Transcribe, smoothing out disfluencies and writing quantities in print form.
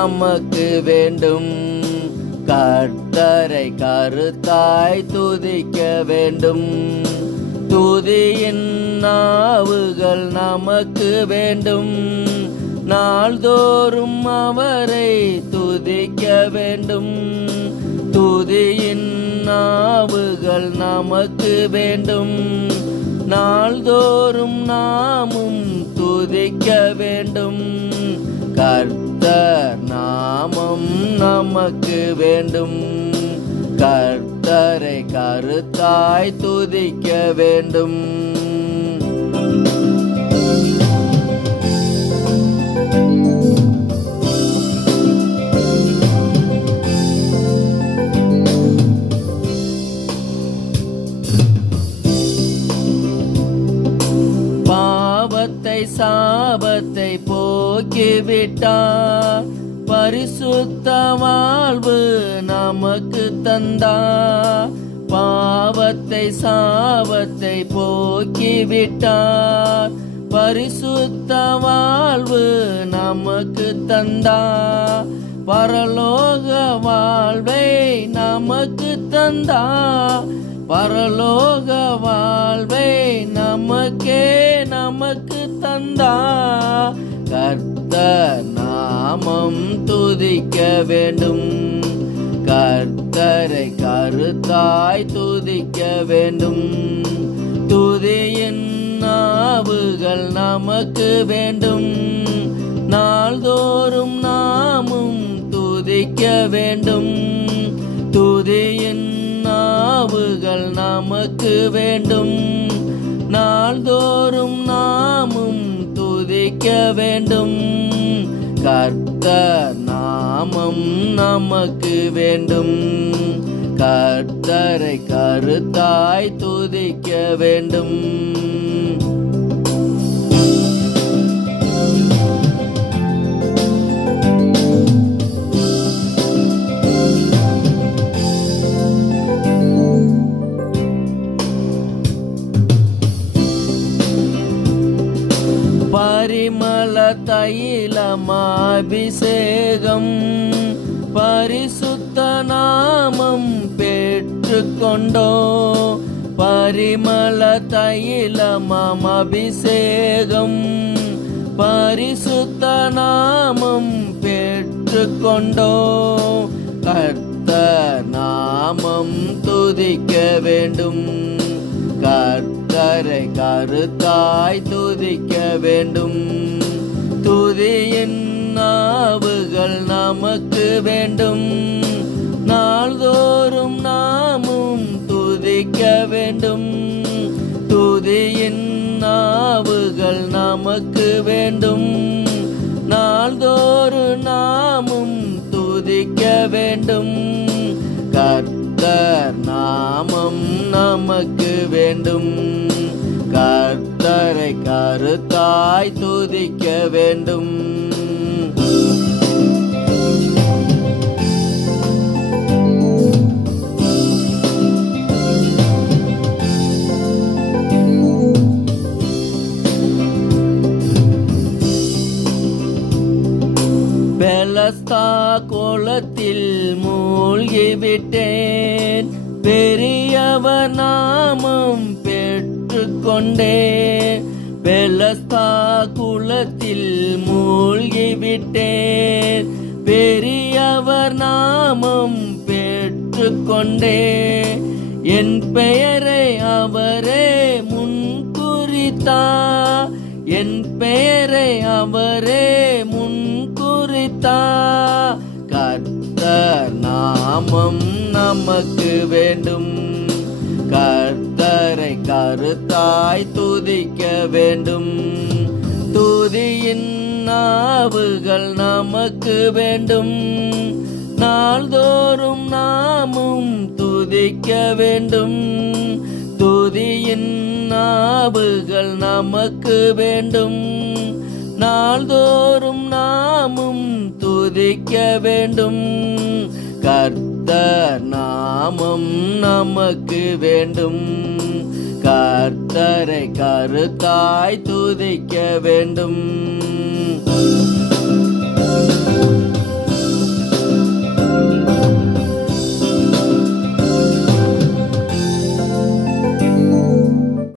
நமக்கு வேண்டும். கர்த்தரை கருத்தாய் துதிக்க வேண்டும். துதியின் நாவுகள் நமக்கு வேண்டும். நாள்தோறும் அவரை துதிக்க வேண்டும். துதியின் நாவுகள் நமக்கு வேண்டும். நாள்தோறும் நாமும் துதிக்க வேண்டும். கர்த்தர் நாமம் நமக்கு வேண்டும். கர்த்தரை கருத்தாய் துதிக்க வேண்டும். பாவத்தை சாபத்தை போக்கிவிட்டார். பரிசுத்த வாழ்வு நமக்கு தந்தார். பாவத்தை சாபத்தை போக்கிவிட்டார். பரிசுத்த வாழ்வு நமக்கு தந்தார். பரலோக வாழ்வை நமக்கு தந்தார். பரலோக வாழ்வை நமக்கு தந்தார். கர்த்தர் நாமம் துதிக்க வேண்டும். கர்த்தரை கருத்தாய் துதிக்க வேண்டும். துதியின் நாவுகள் நமக்கு வேண்டும். நாள்தோறும் நாமும் துதிக்க வேண்டும். துதியின் நாவுகள் நமக்கு வேண்டும். நாள்தோறும் நாமும் துதிக்க வேண்டும். கர்த்தர் நாமம் நமக்கு வேண்டும். கர்த்தரை கருத்தாய் துதிக்க வேண்டும். பரிமள தைலமாபிஷேகம் பரிசுத்த நாமம் பெற்றுக்கொண்டோ. பரிமள தைலமாம் அபிஷேகம் பரிசுத்த நாமம் பெற்றுக்கொண்டோ. கர்த்தர் நாமம் துதிக்க வேண்டும். கர்த்தரை கருத்தாய் துதிக்க வேண்டும். துதியின் நாவுகள் நமக்கு வேண்டும். நாள்தோறும் நாமும் துதிக்க வேண்டும். துதியின் நாவுகள் நமக்கு வேண்டும். நாள்தோறும் நாமும் துதிக்க வேண்டும். கர்த்தர் நாமம் நமக்கு வேண்டும். கர்த்தரை கருத்தாய் துதிக்க வேண்டும். பெலஸ்தா கோலத்தில் மூழ்கிவிட்டேன். பெரியவர் நாமம் பெற்றுக்கொண்டேன். பெலஸ்தா குலத்தில் மூழ்கிவிட்டேன். பெரியவர் நாமம் பெற்றுக்கொண்டேன். என் பெயரை அவரே முன்குறித்தார். என் பெயரை அவரே முன்குறித்தார். கர்த்தர் நாமம் நமக்கு வேண்டும். கர்த்தரை கருத்தாய் துதிக்க வேண்டும். துதியின் நாவுகள் நமக்கு வேண்டும். நாள்தோறும் நாமும் துதிக்க வேண்டும். துதியின் நாவுகள் நமக்கு வேண்டும். நாள்தோறும் நாமும் துதிக்க வேண்டும். கர்த்தர் நாமம் நமக்கு வேண்டும். கர்த்தரை கருத்தாய் துதிக்க வேண்டும்.